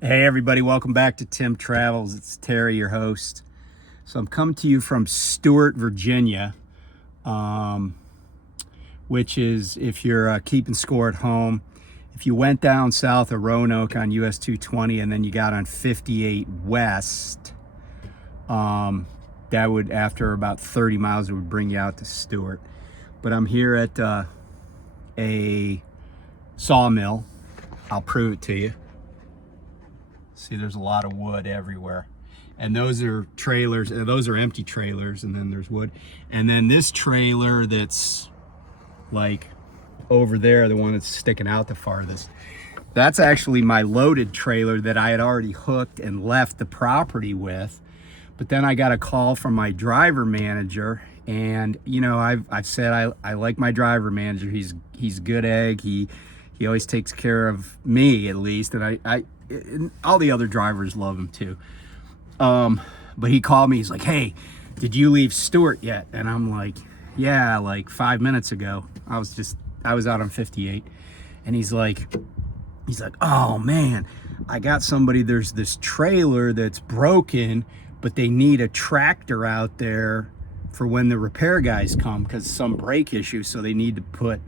Hey everybody, welcome back to Tim Travels. It's Terry, your host. So I'm coming to you from Stewart, Virginia, which is, if you're keeping score at home, if you went down south of Roanoke on US 220 and then you got on 58 West, that would, after about 30 miles, it would bring you out to Stewart. But I'm here at a sawmill. I'll prove it to you. See, there's a lot of wood everywhere. And those are trailers, those are empty trailers, and then there's wood. And then this trailer that's like over there, the one that's sticking out the farthest, that's actually my loaded trailer that I had already hooked and left the property with. But then I got a call from my driver manager, and you know, I've said I like my driver manager. He's good egg. He always takes care of me, at least, and and all the other drivers love him too. But he called me. He's like, "Hey, did you leave Stewart yet?" And I'm like, "Yeah, like 5 minutes ago. I was out on 58." And he's like, "Oh man, I got somebody. There's this trailer that's broken, but they need a tractor out there for when the repair guys come because some brake issue. So they need to put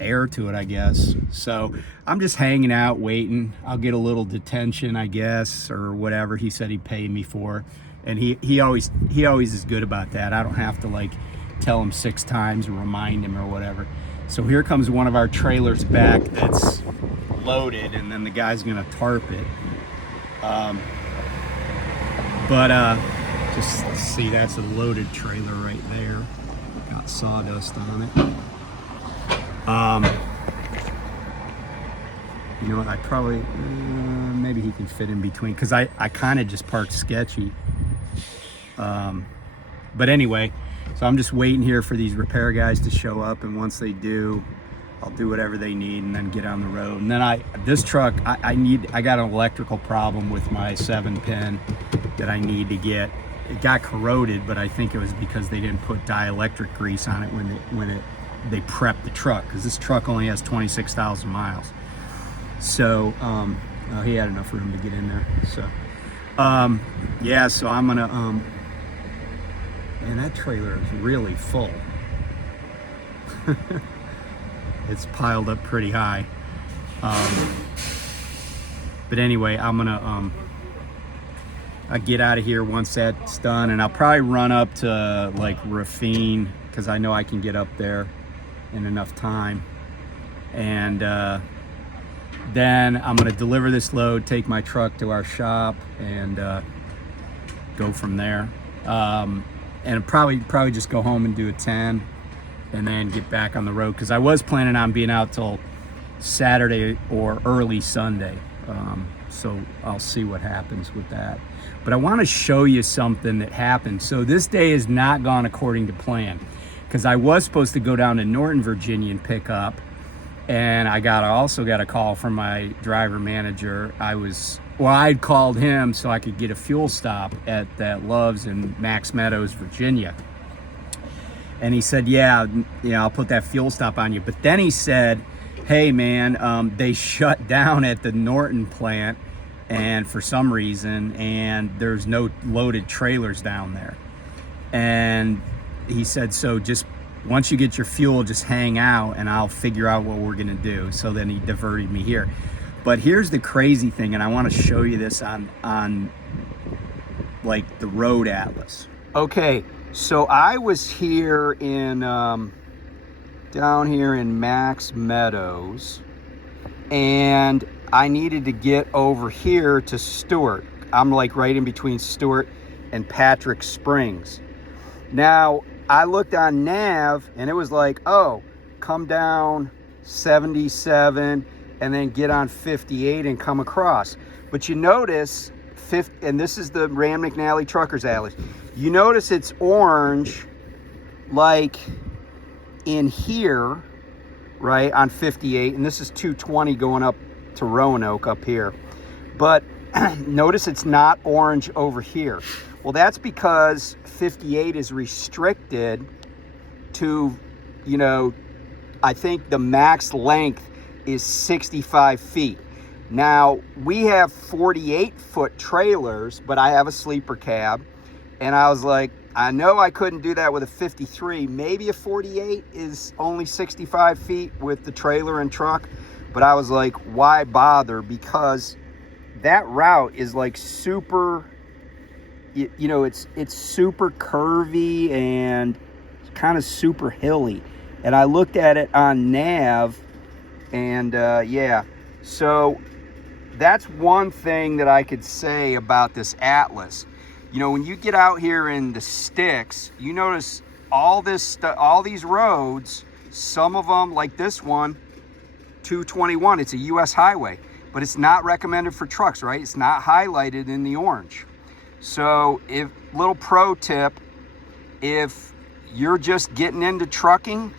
air to it, I guess." So I'm just hanging out waiting. I'll get a little detention, I guess, or whatever he said he'd pay me for. And he always is good about that. I don't have to like tell him 6 times or remind him or whatever. So here comes one of our trailers back that's loaded, and then the guy's gonna tarp it. Just see, that's a loaded trailer right there. Got sawdust on it. You know what, I probably, maybe he can fit in between, because I kind of just parked sketchy. But anyway, so I'm just waiting here for these repair guys to show up, and once they do, I'll do whatever they need and then get on the road. And then this truck, I got an electrical problem with my 7-pin that I need to get. It got corroded, but I think it was because they didn't put dielectric grease on it when they prepped the truck, because this truck only has 26,000 miles. So he had enough room to get in there. So yeah, so I'm gonna man, that trailer is really full. It's piled up pretty high. But anyway, I'm gonna I'll get out of here once that's done, and I'll probably run up to like Raffine, because I know I can get up there in enough time. And then I'm gonna deliver this load, take my truck to our shop, and go from there. And probably just go home and do a 10 and then get back on the road, because I was planning on being out till Saturday or early Sunday. So I'll see what happens with that. But I want to show you something that happened. So this day has not gone according to plan, because I was supposed to go down to Norton, Virginia and pick up, and I also got a call from my driver manager. I'd called him so I could get a fuel stop at that Love's in Max Meadows, Virginia. And he said, yeah, I'll put that fuel stop on you. But then he said, "Hey man, they shut down at the Norton plant, and for some reason, and there's no loaded trailers down there." And he said, "So just once you get your fuel, just hang out and I'll figure out what we're gonna do." So then he diverted me here. But here's the crazy thing, and I want to show you this on like the road atlas. Okay, so I was here in down here in Max Meadows, and I needed to get over here to Stewart. I'm like right in between Stewart and Patrick Springs. Now I looked on Nav, and it was like, oh, come down 77 and then get on 58 and come across. But you notice, and this is the Rand McNally Truckers Atlas, you notice it's orange like in here, right, on 58, and this is 220 going up to Roanoke up here. But notice it's not orange over here. Well, that's because 58 is restricted to, I think the max length is 65 feet. Now, we have 48-foot trailers, but I have a sleeper cab. And I was like, I know I couldn't do that with a 53. Maybe a 48 is only 65 feet with the trailer and truck. But I was like, why bother? Because that route is like super, you know, it's super curvy and kind of super hilly. And I looked at it on nav, and yeah, so that's one thing that I could say about this Atlas. You know, when you get out here in the sticks, you notice all this stuff, all these roads, some of them, like this one, 221, it's a US highway, but it's not recommended for trucks, right? It's not highlighted in the orange. So, little pro tip, if you're just getting into trucking,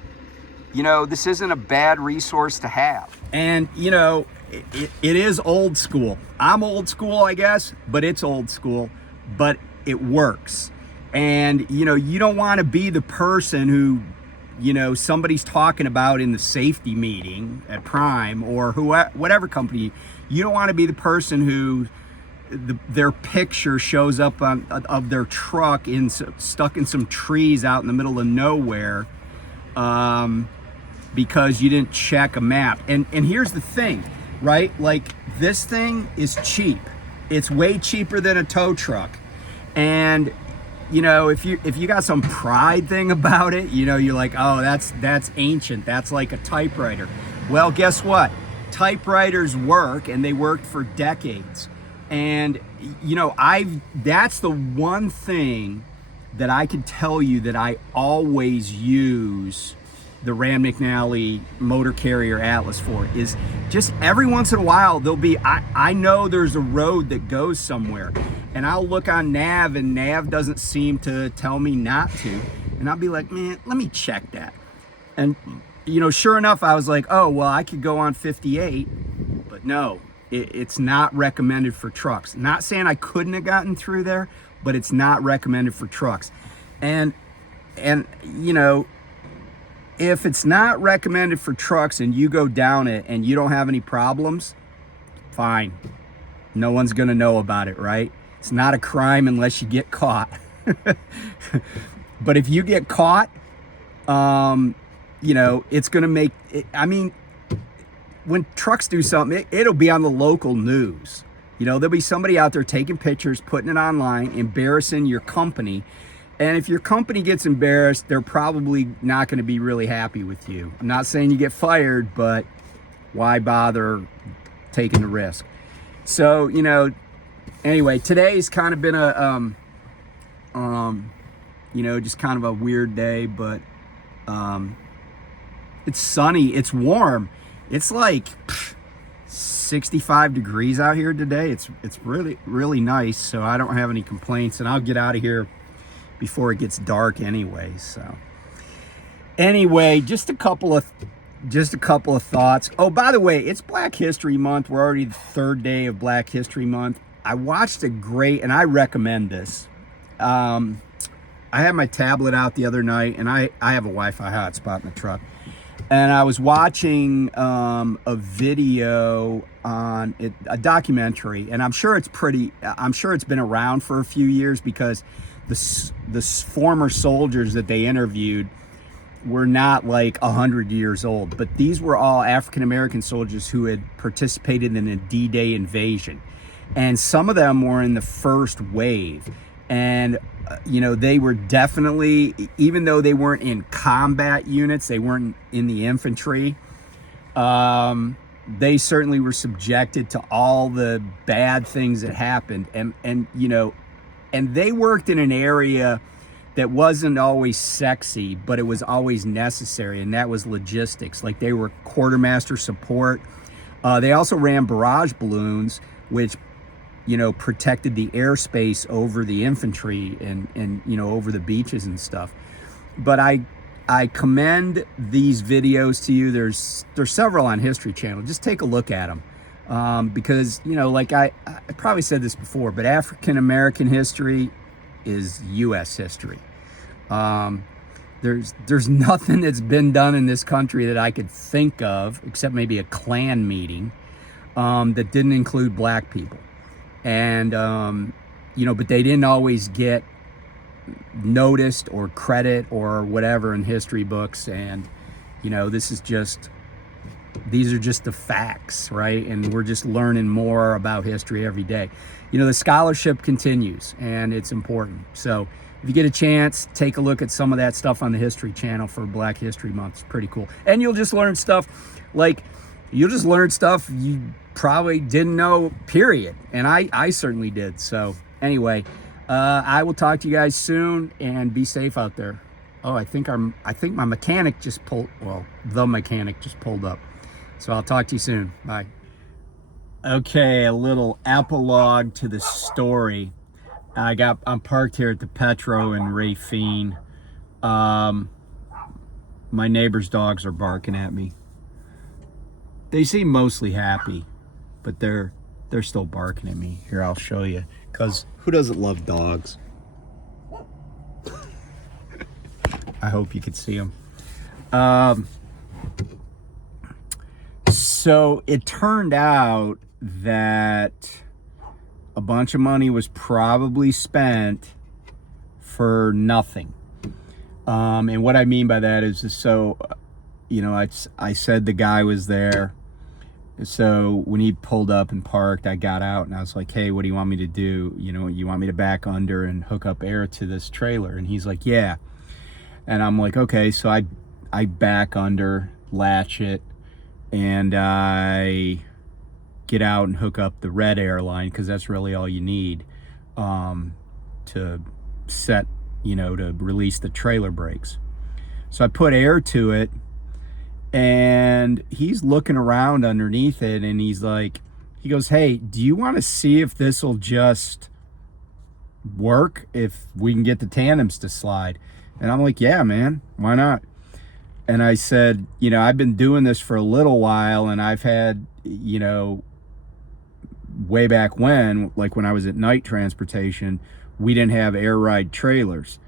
you know, this isn't a bad resource to have. And, you know, it is old school. I'm old school, I guess, but it's old school, but it works. And, you know, you don't want to be the person who, you know, somebody's talking about in the safety meeting at Prime or whatever company. You don't want to be the person who their picture shows up of their truck stuck in some trees out in the middle of nowhere, because you didn't check a map. And here's the thing, right? Like, this thing is cheap. It's way cheaper than a tow truck. And, you know, if you got some pride thing about it, you know, you're like, oh, that's ancient. That's like a typewriter. Well, guess what? Typewriters work, and they worked for decades. And, you know, that's the one thing that I can tell you that I always use the Ram McNally Motor Carrier Atlas for, is just every once in a while there'll be, I know there's a road that goes somewhere, and I'll look on nav, and nav doesn't seem to tell me not to, and I'll be like, man, let me check that. And, you know, sure enough, I was like, oh, well, I could go on 58, but no, it's not recommended for trucks. Not saying I couldn't have gotten through there, but it's not recommended for trucks. And you know, if it's not recommended for trucks and you go down it and you don't have any problems, fine. No one's gonna know about it, right? It's not a crime unless you get caught. But if you get caught, you know, it's gonna make it, I mean, when trucks do something, it'll be on the local news. You know, there'll be somebody out there taking pictures, putting it online, embarrassing your company. And if your company gets embarrassed, they're probably not going to be really happy with you. I'm not saying you get fired, but why bother taking the risk? So, you know, anyway, today's kind of been a, you know, just kind of a weird day, but it's sunny, it's warm. It's like 65 degrees out here today. It's really, really nice. So I don't have any complaints, and I'll get out of here before it gets dark anyway. So anyway, just a couple of thoughts. Oh, by the way, it's Black History Month. We're already the third day of Black History Month. I watched a great, and I recommend this. I had my tablet out the other night, and I have a Wi-Fi hotspot in the truck. And I was watching a video on it, a documentary, and I'm sure it's been around for a few years, because the former soldiers that they interviewed were not like 100 years old, but these were all African-American soldiers who had participated in a D-Day invasion. And some of them were in the first wave. And you know, they were definitely, even though they weren't in combat units, they weren't in the infantry, they certainly were subjected to all the bad things that happened. And you know, and they worked in an area that wasn't always sexy, but it was always necessary, and that was logistics. Like, they were quartermaster support. They also ran barrage balloons, which, you know, protected the airspace over the infantry and you know, over the beaches and stuff. But I commend these videos to you. There's several on History Channel. Just take a look at them, because, you know, like I probably said this before, but African American history is U.S. history. There's nothing that's been done in this country that I could think of, except maybe a Klan meeting, that didn't include black people. And, but they didn't always get noticed or credit or whatever in history books. And, these are just the facts, right? And we're just learning more about history every day. The scholarship continues, and it's important. So if you get a chance, take a look at some of that stuff on the History Channel for Black History Month. It's pretty cool. And you'll just learn stuff you probably didn't know, period. And I certainly did. So anyway, I will talk to you guys soon, and be safe out there. Oh, I think my mechanic just pulled, the mechanic just pulled up. So I'll talk to you soon. Bye. Okay, a little epilogue to the story. I'm parked here at the Petro in Rafine. My neighbor's dogs are barking at me. They seem mostly happy, but they're still barking at me. Here, I'll show you. Because who doesn't love dogs? I hope you could see them. So it turned out that a bunch of money was probably spent for nothing. And what I mean by that is, I said the guy was there. So when he pulled up and parked, I got out and I was like, hey, what do you want me to do? You want me to back under and hook up air to this trailer? And he's like, yeah. And I'm like, okay. So I back under, latch it, and I get out and hook up the red air line, because that's really all you need to set, to release the trailer brakes. So I put air to it, and he's looking around underneath it, and he goes, hey, do you want to see if this will just work, if we can get the tandems to slide? And I'm like, yeah, man, why not? And I said, I've been doing this for a little while, and I've had, way back when, like when I was at night transportation, we didn't have air ride trailers.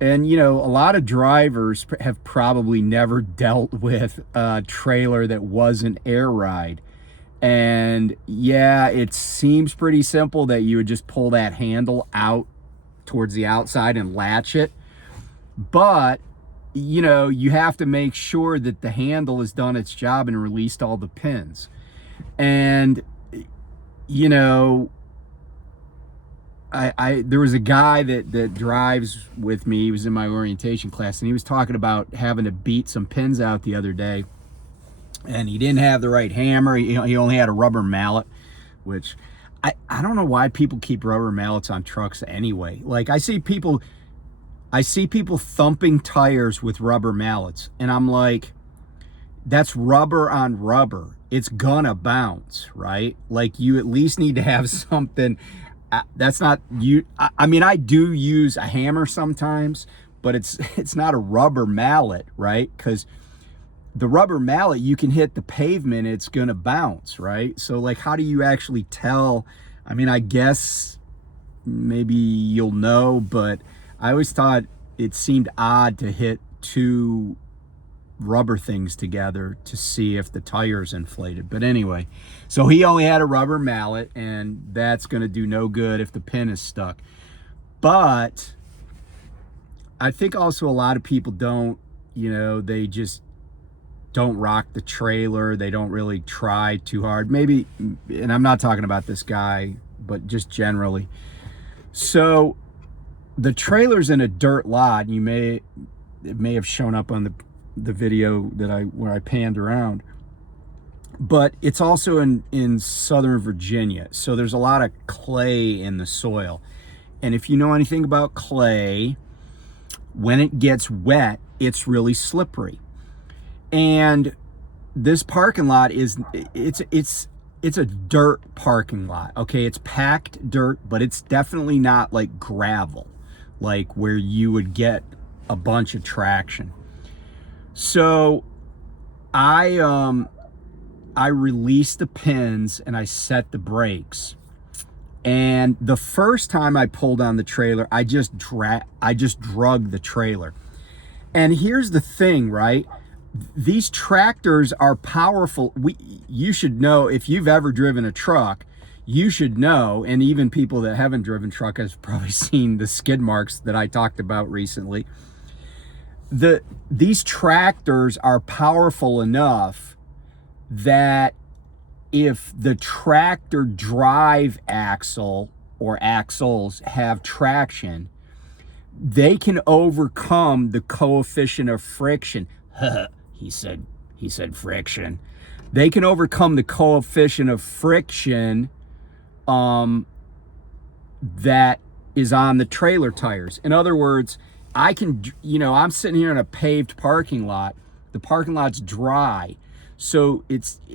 And, a lot of drivers have probably never dealt with a trailer that wasn't air ride. And yeah, it seems pretty simple that you would just pull that handle out towards the outside and latch it. But you have to make sure that the handle has done its job and released all the pins. And, there was a guy that drives with me. He was in my orientation class, and he was talking about having to beat some pins out the other day. And he didn't have the right hammer. He only had a rubber mallet, which I don't know why people keep rubber mallets on trucks anyway. Like, I see people thumping tires with rubber mallets, and I'm like, that's rubber on rubber. It's gonna bounce, right? Like, you at least need to have something. That's not you. I mean, I do use a hammer sometimes, but it's not a rubber mallet, right? Because the rubber mallet, you can hit the pavement, it's gonna bounce, right? So, like, how do you actually tell? I mean, I guess maybe you'll know, but I always thought it seemed odd to hit two rubber things together to see if the tire's inflated. But anyway, so he only had a rubber mallet, and that's going to do no good if the pin is stuck. But I think also a lot of people don't, they just don't rock the trailer. They don't really try too hard. Maybe, and I'm not talking about this guy, but just generally. So the trailer's in a dirt lot. It may have shown up on the video where I panned around, but it's also in Southern Virginia. So there's a lot of clay in the soil. And if you know anything about clay, when it gets wet, it's really slippery. And this parking lot it's a dirt parking lot. Okay, it's packed dirt, but it's definitely not like gravel, like where you would get a bunch of traction. So I released the pins and I set the brakes. And the first time I pulled on the trailer, I just drug the trailer. And here's the thing, right? these tractors are powerful. You should know, if you've ever driven a truck, you should know, and even people that haven't driven truck has probably seen the skid marks that I talked about recently. These tractors are powerful enough that if the tractor drive axle or axles have traction, they can overcome the coefficient of friction. he said friction. They can overcome the coefficient of friction that is on the trailer tires. In other words, I can, I'm sitting here in a paved parking lot. The parking lot's dry. So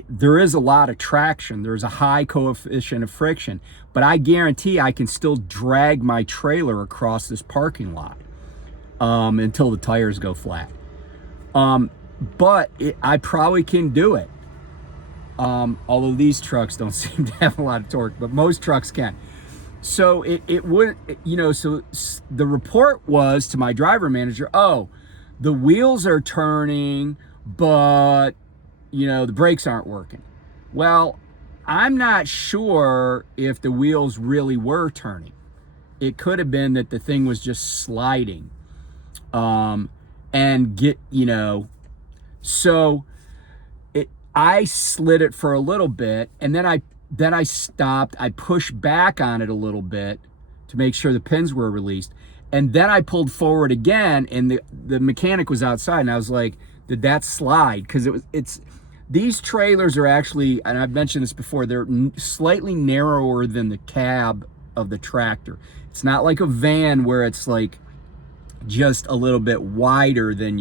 there is a lot of traction. There's a high coefficient of friction, but I guarantee I can still drag my trailer across this parking lot until the tires go flat. But I probably can do it. Although these trucks don't seem to have a lot of torque, but most trucks can. So it would, so the report was to my driver manager, oh, the wheels are turning, but the brakes aren't working. Well, I'm not sure if the wheels really were turning. It could have been that the thing was just sliding. So I slid it for a little bit, and then I stopped. I pushed back on it a little bit to make sure the pins were released. And then I pulled forward again, and the mechanic was outside, and I was like, did that slide? Because these trailers are actually, and I've mentioned this before, they're slightly narrower than the cab of the tractor. It's not like a van where it's like just a little bit wider than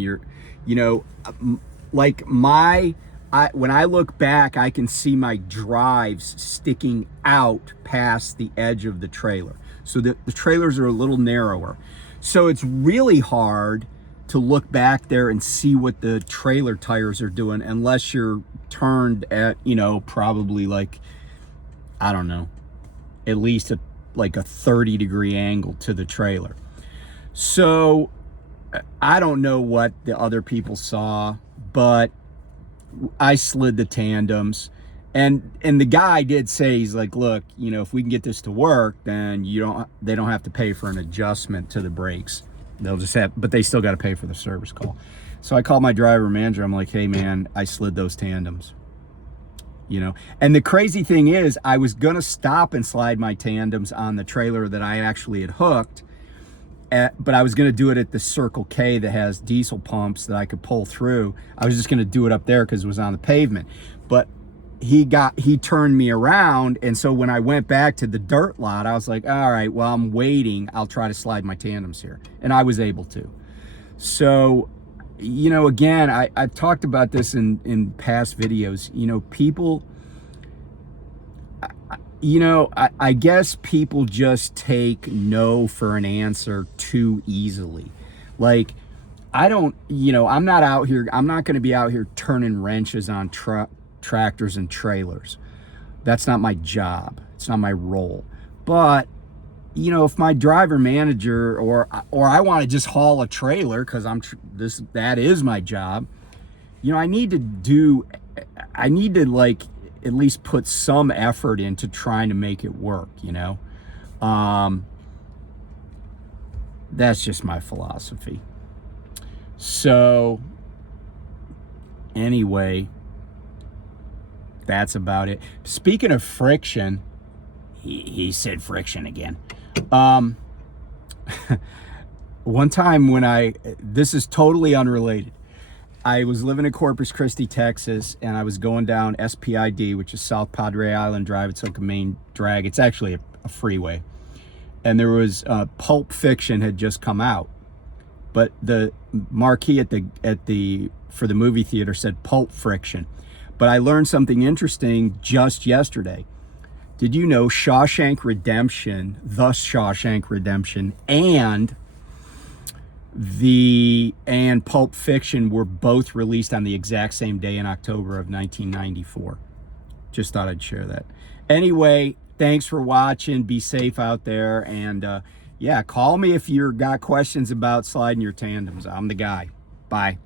when I look back, I can see my drives sticking out past the edge of the trailer. So the trailers are a little narrower. So it's really hard to look back there and see what the trailer tires are doing unless you're turned at, probably like, I don't know, at least like a 30-degree angle to the trailer. So I don't know what the other people saw, but I slid the tandems, and the guy did say, he's like, look, if we can get this to work, then they don't have to pay for an adjustment to the brakes. They'll just but they still got to pay for the service call. So I called my driver manager. I'm like, hey man, I slid those tandems, and the crazy thing is I was going to stop and slide my tandems on the trailer that I actually had hooked but I was going to do it at the Circle K that has diesel pumps that I could pull through. I was just going to do it up there because it was on the pavement. But he turned me around, and so when I went back to the dirt lot, I was like, all right, well, I'm waiting. I'll try to slide my tandems here. And I was able to. So, again, I've talked about this in past videos. People... I guess people just take no for an answer too easily. Like, I'm not out here, I'm not going to be out here turning wrenches on tractors and trailers. That's not my job. It's not my role. But, if my driver manager or I want to just haul a trailer because that is my job, I need to at least put some effort into trying to make it work, That's just my philosophy. So anyway, that's about it. Speaking of friction, he said friction again. One time this is totally unrelated. I was living in Corpus Christi, Texas, and I was going down SPID, which is South Padre Island Drive. It's like a main drag. It's actually a freeway. And there was Pulp Fiction had just come out, but the marquee for the movie theater said Pulp Friction. But I learned something interesting just yesterday. Did you know Shawshank Redemption, and Pulp Fiction were both released on the exact same day in October of 1994. Just thought I'd share that. Anyway, thanks for watching. Be safe out there. And yeah, call me if you've got questions about sliding your tandems. I'm the guy. Bye.